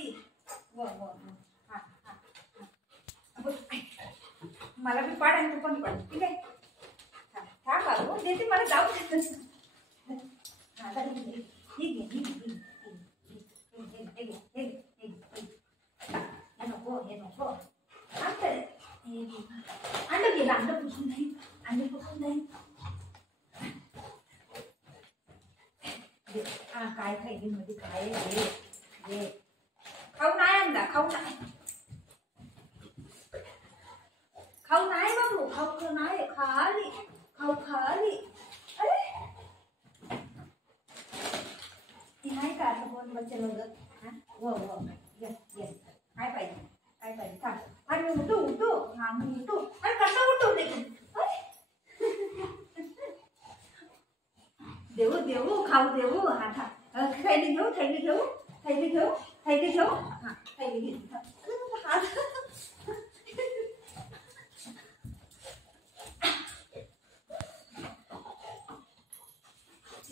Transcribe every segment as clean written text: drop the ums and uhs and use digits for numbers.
बाई व व हा हा मला बी पाड आणि तू पण पाड ठीक आहे. थांब बाबू देते मला जाऊ दे. हे नको अंड गेलं अंड पुसून नाही अंडे पुसून नाही. काय खायली मध्ये काय ये खाऊ नाही आणला खाऊ नाही बाबू खाऊ नाही खाली खाऊ खाली. अरे ती नाही का असं कोण बच्चे लोक व व येस येस काय पाहिजे थांब. अरे मी उठू हा मी उठू अरे कसं उठू देखील देऊ खाऊ देऊ हा था थैली घेऊ हा थैली घे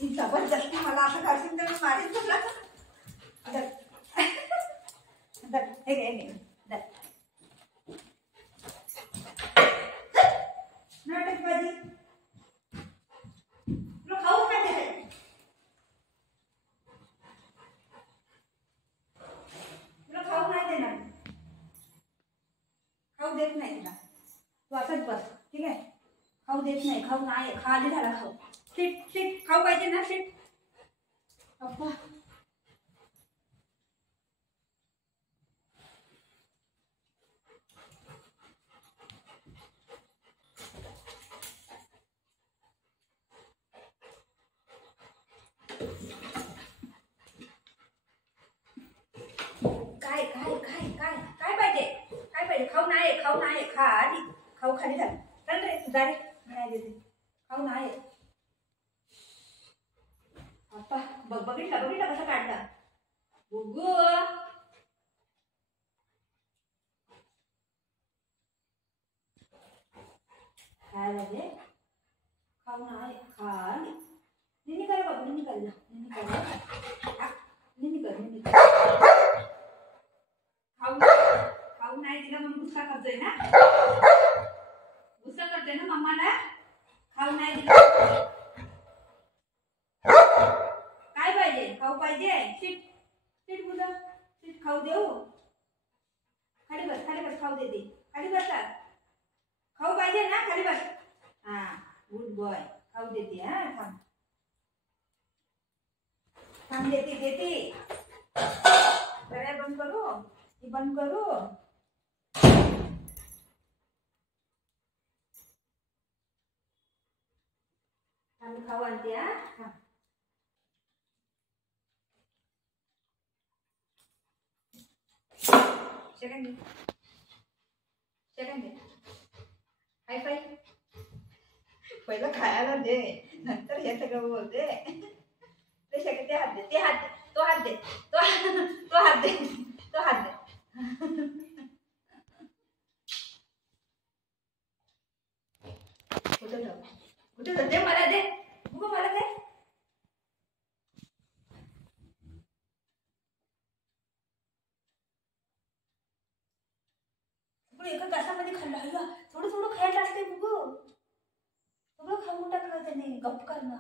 जबरदस्ती मला असं करशील तर मारीन तुला. हे नाटक बाजी तुला खाऊ काय देते तुला खाऊ नाही देणार खाऊ देत नाही तुला तू असंच बस ठीक आहे. खाऊ देत नाही खाऊ नाही खाली झाला खाऊ शिट खाऊ पाहिजे ना शिट अप्पा. काय पाहिजे खाऊ नाही खाली खाऊ खाली झालं चल रे तुझा रे नाही देते खाऊ नाही. अप्पा बघितला कसं काढला गुगू काय पाहिजे खाऊ नाही खाली निनी कर बाबू निनी कर खाऊ नाही दिला म्हणून गुस्सा करतोय ना मम्माला खाऊ नाही दिला. काय पाहिजे खाऊ पाहिजे शिट मुलं शिट खाऊ देऊ खाली बस खाऊ देते खाली बसतात खाऊ पाहिजे ना खाली बस हा गुड बॉय खाऊ देते हा थांब देते सगळ्या बंद करू आम्ही खाऊ आणते हा सेकंड हाय फाय पहिलं खायला दे नंतर हे सगळं बोलते. ते हात दे तो हात दे कुठे दे मला दे मला दे. एका घासामध्ये खाल्लं थोडं खायला असते सगळं खाऊन टाकलं त्याने गप्प करणं.